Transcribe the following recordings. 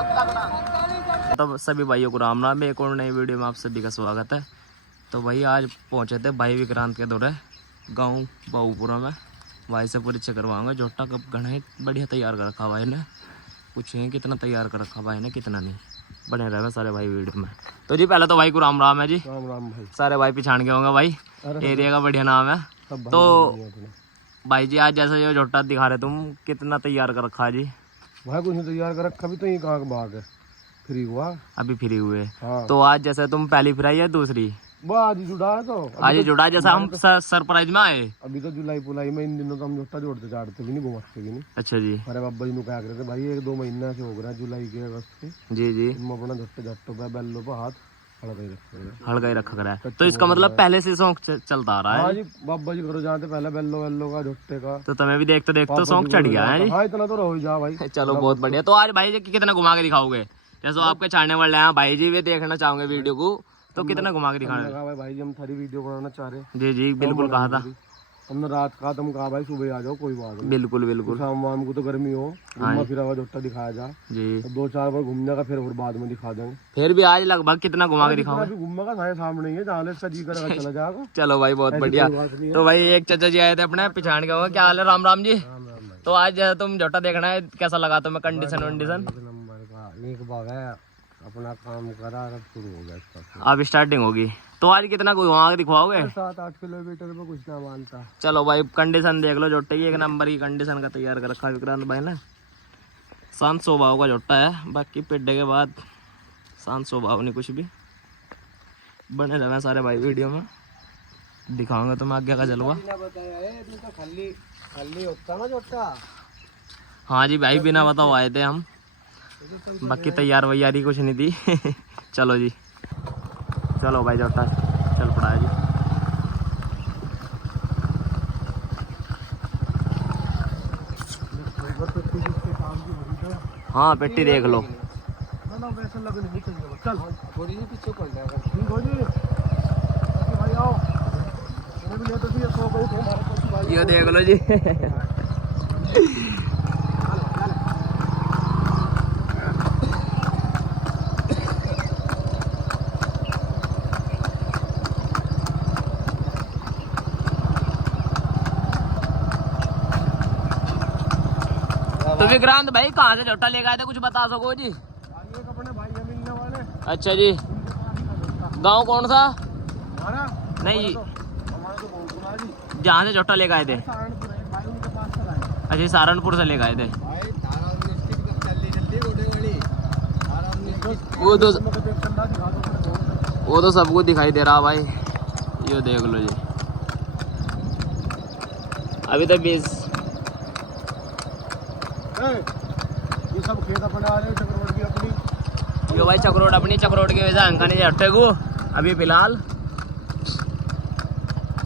तो सभी भाइयों को राम राम। एक और नई वीडियो में आप सभी का स्वागत है। तो भाई आज पहुंचे थे भाई विक्रांत के दौरे गांव बाबूपुरा में। भाई से पूरी चेक करवाऊंगा जोटा कब गणे बढ़िया तैयार कर रखा भाई ने। पूछेंगे कितना तैयार कर रखा भाई ने, कितना नहीं। बने रहे सारे भाई वीडियो में। तो जी पहले तो भाई को राम राम है जी। राम राम भाई। सारे भाई पहचान के होंगे भाई, एरिया का बढ़िया नाम है। तो भाई जी आज जैसे ये जोटा दिखा रहे तुम, कितना तैयार कर रखा जी? भाई कुछ नहीं तैयार कर रखा, अभी तो ये कहाँ बाग है, फ्री हुआ अभी, फ्री हुए। हाँ। तो आज जैसे तुम पहली फ्राई है दूसरी? आज जुड़ा है। तो आज जुड़ा है, जैसा हम सरप्राइज में आए। अभी तो जुलाई पुलाई में इन दिनों तो हम जोटा जोड़ते चाड़ते भी नहीं, घुमाते भी नहीं। अच्छा जी। हमारे बाबा जी ने क्या करते भाई, 1-2 महीना से हो गया जुलाई के अगस्त के। जी जी। अपना झट्टे झट्टों पे बैलों पे हाथ हल्का ही रखा करा है। तो इसका मतलब पहले से शौक चलता आ रहा है। हाँ जी, बाबा जी करो जाते पहले बेल्लो का झट्टे का। तो तुम्हें भी देखते शौक चढ़ गया है जी। हाँ इतना तो रहो जा भाई। चलो बहुत बढ़िया। तो आज भाई जी कितना घुमा के दिखाओगे? जैसे आपके चाहने वाले हैं भाई जी, वे देखना चाहोगे वीडियो को, तो कितना घुमा के दिखाना? भाई जी हम थारी वीडियो बनाना चाह रहे। जी जी बिल्कुल कहा था हमने, रात का तुम कहा भाई सुबह आ जाओ, कोई बात नहीं। बिल्कुल बिल्कुल। शाम वाम को तो गर्मी हो, घूमा फिरा हुआ जोटा दिखाया जा जी। तो 2-4 बार घूमने का, फिर और बाद में दिखा देंगे। फिर भी आज लगभग कितना घुमा के दिखाओगे? घूमने का सारे सामने ही है, जहाँ से जी कर चला जाएगा। चलो भाई बहुत बढ़िया। तो भाई एक चाचा जी आए थे अपने पिछाड़ के, क्या हाल है? राम राम जी। तो आज तुम जोटा देखना है, कैसा लगा तुम्हें? कंडीशन वंडीशन एक बाग है, अपना काम करा, अब शुरू हो गया इसका, अब स्टार्टिंग होगी। तो आज कितना वहाँ दिखवाओगे? 7-8 किलोमीटर में कुछ ना मानता। चलो भाई कंडीशन देख लो, जोटे की एक नंबर की कंडीशन का तैयार कर रखा विक्रांत भाई ने। शांत स्वभाव का जोटा है, बाकी पेड्डे के बाद शांत स्वभाव नहीं कुछ भी। बने रहे सारे भाई वीडियो में, दिखाऊंगा तुम्हें आगे का जलवा। हाँ जी भाई बिना बताओ आए थे हम, बाकी तैयार वैयारी कुछ नहीं थी। चलो जी, चलो भाई जोटा चल पड़ा है जी। हाँ पेट्टी देख लो। ये देख लो जी। तो विक्रांत भाई कहाँ से जोटा लेकर आए थे, कुछ बता सको जी? अपने भाई है मिलने वाले। अच्छा जी। गांव कौन सा? नहीं जहाँ से जोटा लेकर आए थे? अच्छा सहारनपुर से लेकर आए थे। वो तो सबको दिखाई दे रहा भाई, ये देख लो जी। अभी तो 20 ये सब खेत अपने आ रहे, चक्रोट की अपनी। यो भाई चक्रोट अपनी, चक्रोट की वजह अंका नहीं जट्टे को अभी फिलहाल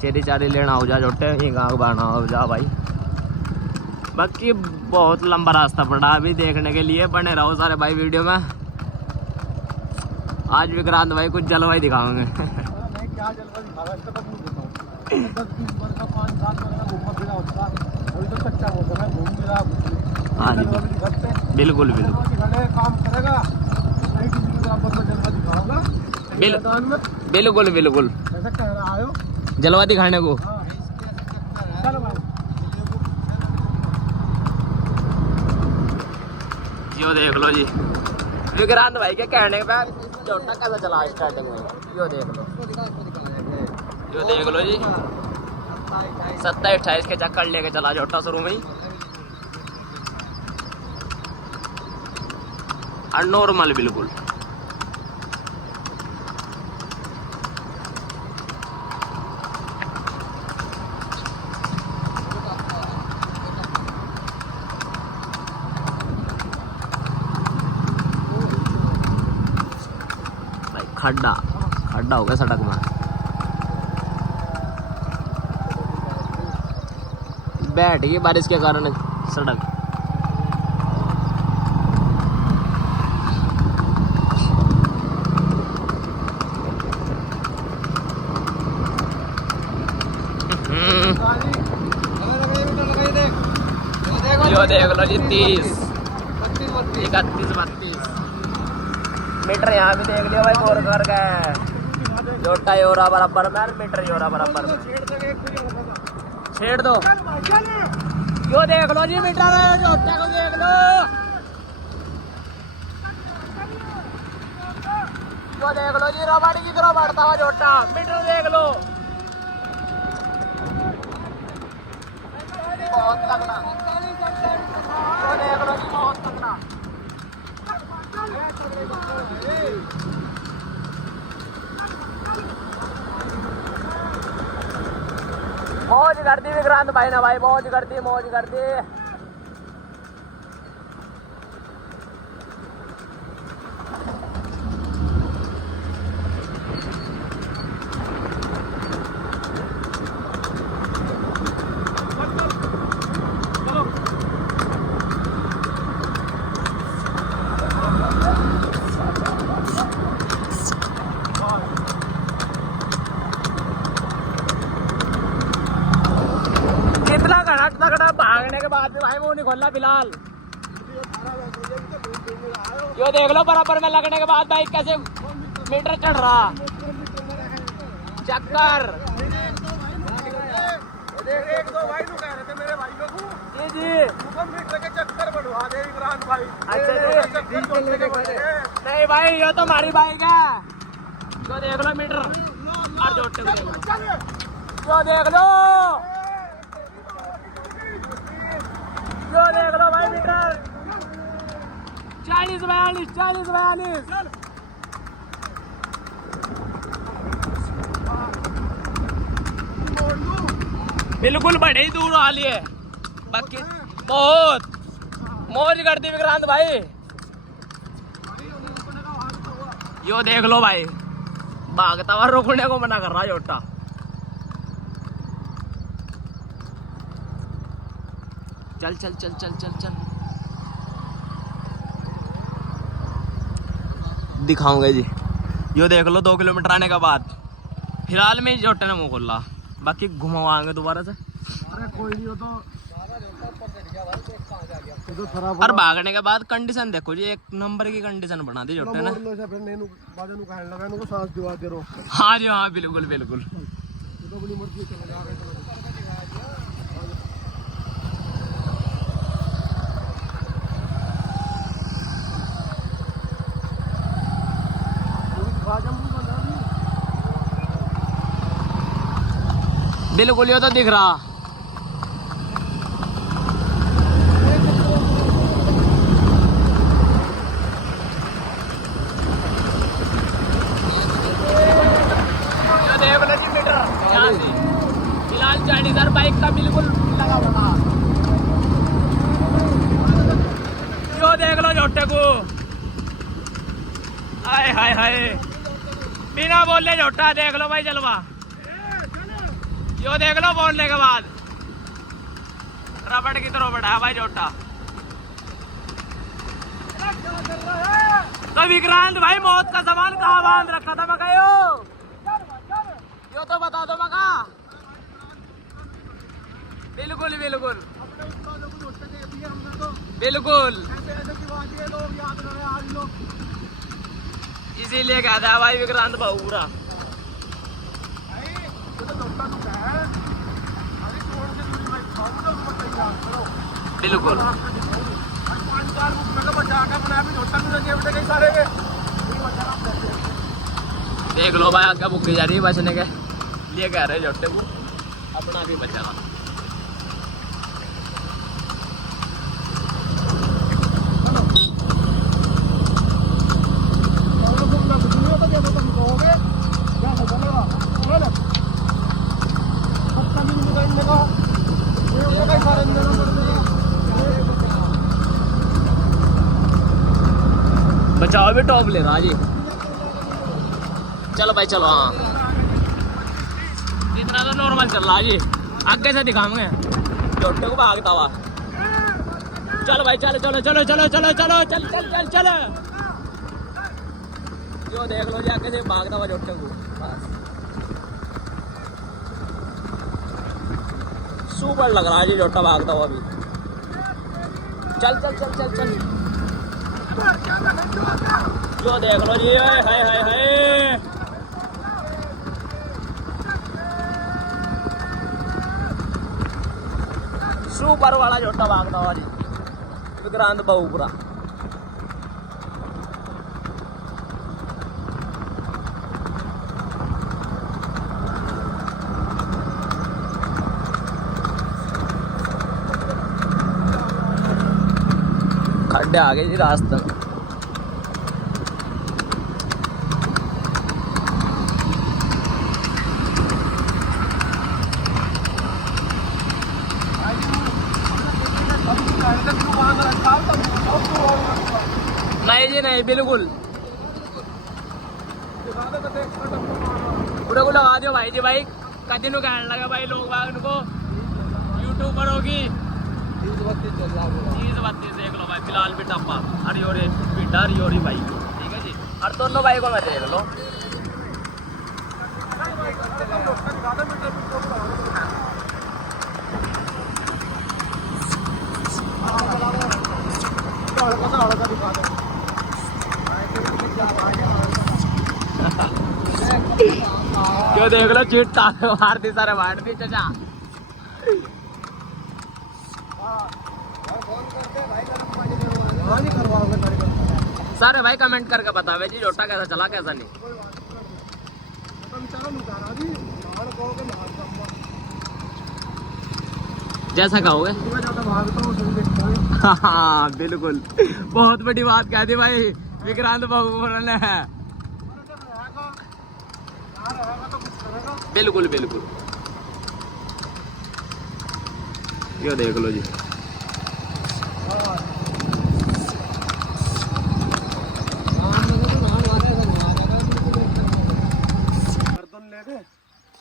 चेरी चारी लेना हो जा जोटे, ये गाँव बना हो जा भाई। बाकी बहुत लंबा रास्ता पड़ा अभी देखने के लिए, बने रहो सारे भाई वीडियो में। आज विक्रांत भाई कुछ जलवा ही दिखाओगे। क्या जलवा दिखावा, इसका तब नहीं देता। 10-20 वर्ष का 5-7 वर्ष का घूमना फिरा होता, अभी तो कच्चा होता है, घूम फिरा। हाँ जी बिल्कुल बिल्कुल काम करेगा, बिल्कुल बिल्कुल जलवा दिखाने को। यो देख लो जी विक्रांत भाई के कहने के बाद जोटा कैसा चला स्टार्टिंग में, यो देख लो जी। 27-28 के चक्कर लेके चला जोटा शुरू में ही, और नॉर्मल बिल्कुल। भाई खड्डा हो गया सड़क में, बैठ गई बारिश के कारण सड़क। यो देख लो जी 30, 31, 32। मीटर यहाँ भी देख लियो भाई, बोर कर गए। जोटा योरा बराबर में, मीटर योरा बराबर में। छेड़ दो, यो देख लो जी मीटर, जोटे को देख लो, यो देख लो जी, रबड़ की तरह बढ़ता हुआ जोटा। मीटर देख लो, बहुत तगड़ा। यो देख लो जी, बहुत तगड़ा। मौज करती विक्रांत भाई ना भाई, मौज करती, मौज करती। तगड़ा भागने के बाद भाई मुंह नहीं खोलना फिलहाल। यो देख लो बराबर में लगने के बाद भाई कैसे मीटर चढ़ रहा। चक्कर एक दो भाई कह रहे थे मेरे भाई लोग जी जी मीटर के चक्कर बढ़वा दे विक्रांत भाई। अच्छा जी नहीं भाई, यो तो हमारी बाइक है। यो देख लो मीटर और जोटे यो देख लो, देख लो भाई मीटर 40-42 40-42। बिल्कुल बड़े ही दूर वाली है, बाकी बहुत मौज करती विक्रांत भाई। यो देख लो भाई, भागता हुआ रोकने को मना कर रहा जोटा। चल चल चल चल चल चल दिखाऊंगा जी। यो देख लो 2 किलोमीटर आने के बाद फिलहाल में जोटे ने मुंह खोला, बाकी घुमावाएंगे दोबारा से। अरे कोई नहीं, हो तो और भागने के बाद कंडीशन देखो जी, 1 नंबर की कंडीशन बना दी जोटे ने। हाँ जी हाँ, बिल्कुल बिल्कुल। बिल्कुल यो तो दिख रहा। यो देख लो जी मीटर यहाँ से फिलहाल 40,000 बाइक का बिल्कुल लगा हुआ। यो देख लो जोटे को, हाय हाय हाय, बिना बोले जोटा देख लो भाई जलवा। यो देख लो बोलने के बाद रबड़ की तरह बढ़ा भाई जोटा। तो विक्रांत भाई मौत का सामान कहाँ बांध रखा था मका? यो तो बता दो मका। बिल्कुल बिल्कुल बिल्कुल, इसीलिए कहता है भाई विक्रांत भाऊ पूरा। बिल्कुल देख लो भाई, आगे बुक की जा रही है बचने के लिए, कह रहे जोटे को अपना भी बचेगा। बचाओ भी टॉप ले रहा जी। चलो भाई चलो, हाँ इतना तो नॉर्मल चल रहा जी। आगे से दिखाऊंगे जोटे को भागता हुआ। चलो भाई चलो चलो चलो चलो चलो चलो चल चल चल चलो। जो देख लो जी आगे से भागता हुआ जोटे को, सुपर लग रहा है जी जोटा भागता हुआ भी। चल चल चल चल चल जो देख लो जी, हाय हाय हाय। सुपर वाला झोटा भागना हुआ जी, विक्रांत बहुपुरा। खड्डे आ गए जी रास्ते में। नहीं जी नहीं, बिल्कुल पूरे को लगा दो भाई जी। भाई कदी नु कहने लगा भाई लोग उनको यूट्यूबर होगी 30-32 देख लो भाई। फिलहाल भी टप्पा हरियोरी पिटा हरियोरी भाई, ठीक है जी। और दोनों भाई को मैं देख लो। क्यों देख लो चिट्टा मारती सारे मारती चाचा। सारे भाई कमेंट करके बतावे जी झोटा कैसा चला कैसा नहीं। जैसा कहोगे। हाँ बिल्कुल, बहुत बड़ी बात कह दी भाई विक्रांत बहुपुरा ने। बिल्कुल बिल्कुल, ये देख लो जी।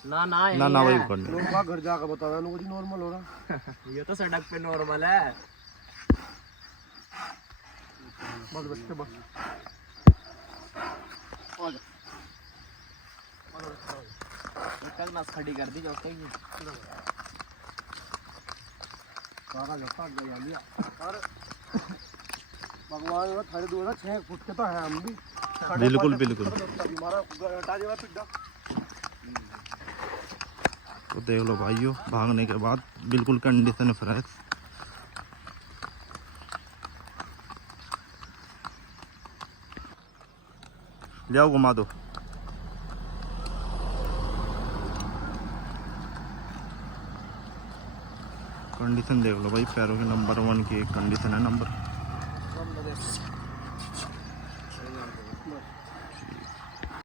ना ना ना ना वही पढ़ने घर जाकर बता रहा हूँ नॉर्मल हो रहा। ये तो सड़क पे नॉर्मल है। बस बच्चे बस नस खड़ी कर दी जोटे की। भगवान थोड़ी दूर है 6 फुट के तो है हम भी। बिल्कुल बिल्कुल। तो देख लो भाइयों, भागने के बाद बिल्कुल कंडीशन फ्रेश। जाओ घुमा दो। कंडीशन देख लो भाई, पैरों के नंबर 1 की कंडीशन है। नंबर